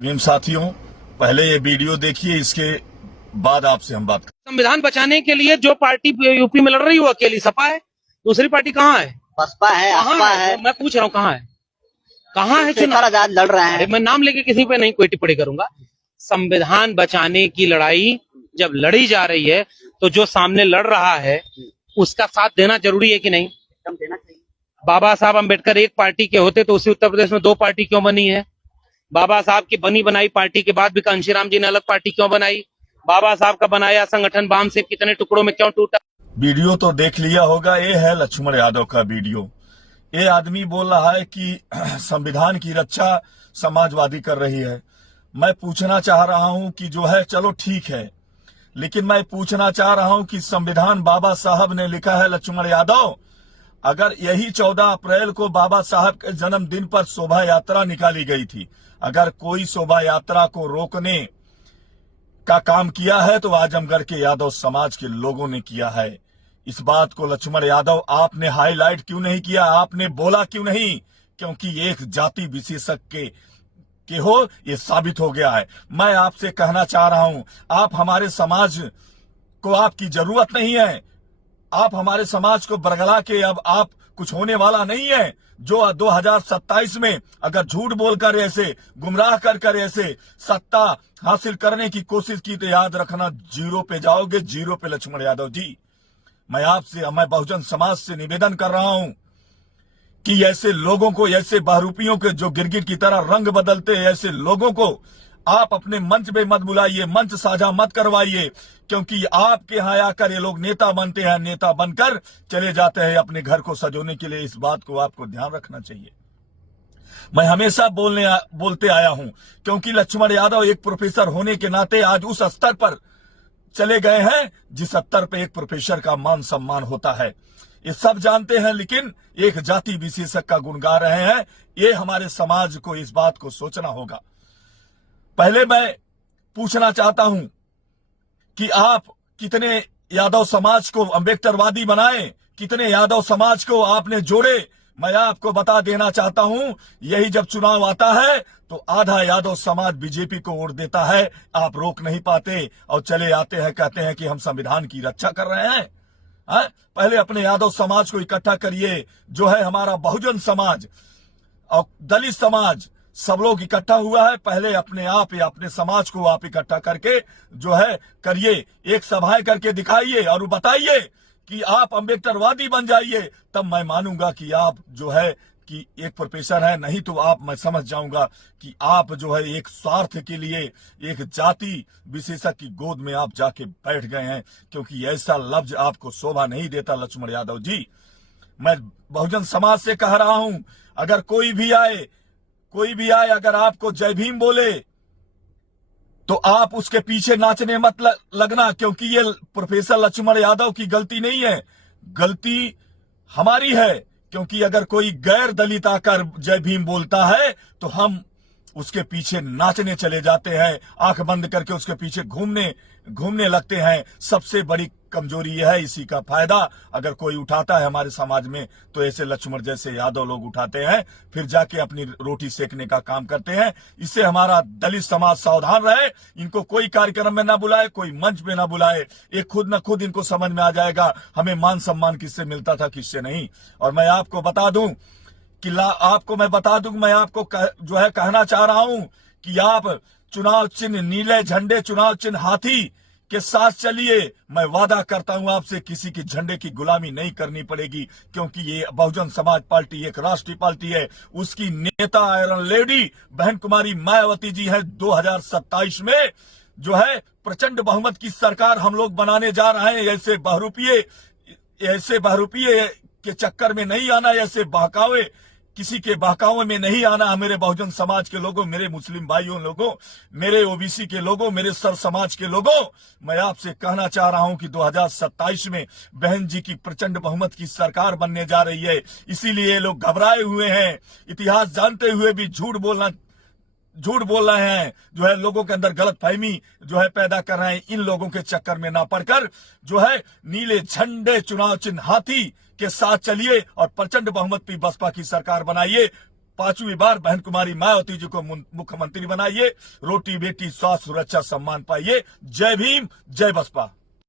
प्रेम साथियों, पहले ये वीडियो देखिए, इसके बाद आपसे हम बात करें। संविधान बचाने के लिए जो पार्टी यूपी में लड़ रही है वो अकेली सपा है। दूसरी पार्टी कहाँ है? बसपा है, कहाँ असपा है? है। मैं पूछ रहा हूँ कहाँ है? कहाँ है शेखर चुनाव? आजाद लड़ रहे अरे हैं। मैं नाम लेके किसी पे नहीं कोई टिप्पणी करूंगा। संविधान बचाने की लड़ाई जब लड़ी जा रही है तो जो सामने लड़ रहा है उसका साथ देना जरूरी है कि नहीं? एकदम देना चाहिए। बाबा साहब अम्बेडकर एक पार्टी के होते तो उसी उत्तर प्रदेश में दो पार्टी क्यों बनी है? बाबा साहब की बनी बनाई पार्टी के बाद भी कांशीराम जी ने अलग पार्टी क्यों बनाई? बाबा साहब का बनाया संगठन बाम से कितने टुकड़ों में क्यों टूटा? वीडियो तो देख लिया होगा। ये है लक्ष्मण यादव का वीडियो। ये आदमी बोल रहा है कि संविधान की रक्षा समाजवादी कर रही है। मैं पूछना चाह रहा हूं कि जो है चलो ठीक है, लेकिन मैं पूछना चाह रहा हूं कि संविधान बाबा साहब ने लिखा है। लक्ष्मण यादव, अगर यही 14 अप्रैल को बाबा साहब के जन्मदिन पर शोभा यात्रा निकाली गई थी, अगर कोई शोभा यात्रा को रोकने का काम किया है तो आजमगढ़ के यादव समाज के लोगों ने किया है। इस बात को लक्ष्मण यादव आपने हाईलाइट क्यों नहीं किया? आपने बोला क्यों नहीं? क्योंकि एक जाति विशेषज्ञ के हो ये साबित हो गया है। मैं आपसे कहना चाह रहा हूं, आप हमारे समाज को आपकी जरूरत नहीं है। आप हमारे समाज को बरगला के अब आप कुछ होने वाला नहीं है। जो 2027 में अगर झूठ बोलकर ऐसे गुमराह कर ऐसे सत्ता हासिल करने की कोशिश की तो याद रखना जीरो पे जाओगे, जीरो पे। लक्ष्मण यादव जी, मैं बहुजन समाज से निवेदन कर रहा हूं कि ऐसे लोगों को, ऐसे बहरूपियों के जो गिरगिट की तरह रंग बदलते हैं, ऐसे लोगों को आप अपने मंच पे मत बुलाइए, मंच साझा मत करवाइए, क्योंकि आपके यहां आकर ये लोग नेता बनते हैं, नेता बनकर चले जाते हैं अपने घर को सजोने के लिए। इस बात को आपको ध्यान रखना चाहिए। मैं हमेशा बोलते आया हूं, क्योंकि लक्ष्मण यादव एक प्रोफेसर होने के नाते आज उस स्तर पर चले गए हैं जिस स्तर पे एक प्रोफेसर का मान सम्मान होता है। ये सब जानते हैं, लेकिन एक जाति विशेषज्ञ का गुण गा रहे हैं। ये हमारे समाज को इस बात को सोचना होगा। पहले मैं पूछना चाहता हूं कि आप कितने यादव समाज को अम्बेडकरवादी बनाए, कितने यादव समाज को आपने जोड़े। मैं आपको बता देना चाहता हूं, यही जब चुनाव आता है तो आधा यादव समाज बीजेपी को वोट देता है। आप रोक नहीं पाते और चले आते हैं, कहते हैं कि हम संविधान की रक्षा कर रहे हैं। पहले अपने यादव समाज को इकट्ठा करिए, जो है हमारा बहुजन समाज और दलित समाज, सब लोग इकट्ठा हुआ है। पहले अपने आप या अपने समाज को आप इकट्ठा करके जो है करिए, एक सभाएं करके दिखाइए और बताइए कि आप अम्बेडकरवादी बन जाइए। तब मैं मानूंगा कि आप जो है कि एक प्रोफेसर है। नहीं तो मैं समझ जाऊंगा कि आप जो है एक स्वार्थ के लिए एक जाति विशेषज्ञ की गोद में आप जाके बैठ गए हैं, क्योंकि ऐसा लफ्ज आपको शोभा नहीं देता। लक्ष्मण यादव जी, मैं बहुजन समाज से कह रहा हूं, अगर कोई भी आए, अगर आपको जय भीम बोले तो आप उसके पीछे नाचने मत लगना, क्योंकि ये प्रोफेसर लक्ष्मण यादव की गलती नहीं है, गलती हमारी है। क्योंकि अगर कोई गैर दलित आकर जय भीम बोलता है तो हम उसके पीछे नाचने चले जाते हैं, आंख बंद करके उसके पीछे घूमने लगते हैं। सबसे बड़ी कमजोरी यह है, इसी का फायदा अगर कोई उठाता है हमारे समाज में तो ऐसे लक्ष्मण जैसे यादव लोग उठाते हैं, फिर जाके अपनी रोटी सेकने का काम करते हैं। इससे हमारा दलित समाज सावधान रहे, इनको कोई कार्यक्रम में ना बुलाए, कोई मंच पे ना बुलाए। ये खुद न खुद इनको समझ में आ जाएगा हमें मान सम्मान किससे मिलता था, किससे नहीं। और मैं आपको बता दूं कि मैं आपको जो है कहना चाह रहा हूं कि आप चुनाव चिन्ह नीले झंडे, चुनाव चिन्ह हाथी के साथ चलिए। मैं वादा करता हूं आपसे, किसी की झंडे की गुलामी नहीं करनी पड़ेगी, क्योंकि ये बहुजन समाज पार्टी एक राष्ट्रीय पार्टी है। उसकी नेता आयरन लेडी बहन कुमारी मायावती जी है। 2027 में जो है प्रचंड बहुमत की सरकार हम लोग बनाने जा रहे हैं। ऐसे बहरूपिये के चक्कर में नहीं आना, ऐसे किसी के बहकावे में नहीं आना। मेरे बहुजन समाज के लोगों, मेरे मुस्लिम भाइयों लोगों, मेरे ओबीसी के लोगों, मेरे सर समाज के लोगों, मैं आपसे कहना चाह रहा हूं कि 2027 में बहन जी की प्रचंड बहुमत की सरकार बनने जा रही है। इसीलिए लोग घबराए हुए हैं, इतिहास जानते हुए भी झूठ बोल रहे हैं, जो है लोगों के अंदर गलत फहमी जो है पैदा कर रहे हैं। इन लोगों के चक्कर में ना पड़कर जो है नीले झंडे, चुनाव चिन्ह हाथी के साथ चलिए और प्रचंड बहुमत पे बसपा की सरकार बनाइए। 5वीं बार बहन कुमारी मायावती जी को मुख्यमंत्री बनाइए, रोटी बेटी स्वास्थ्य सुरक्षा सम्मान पाइए। जय भीम, जय बसपा।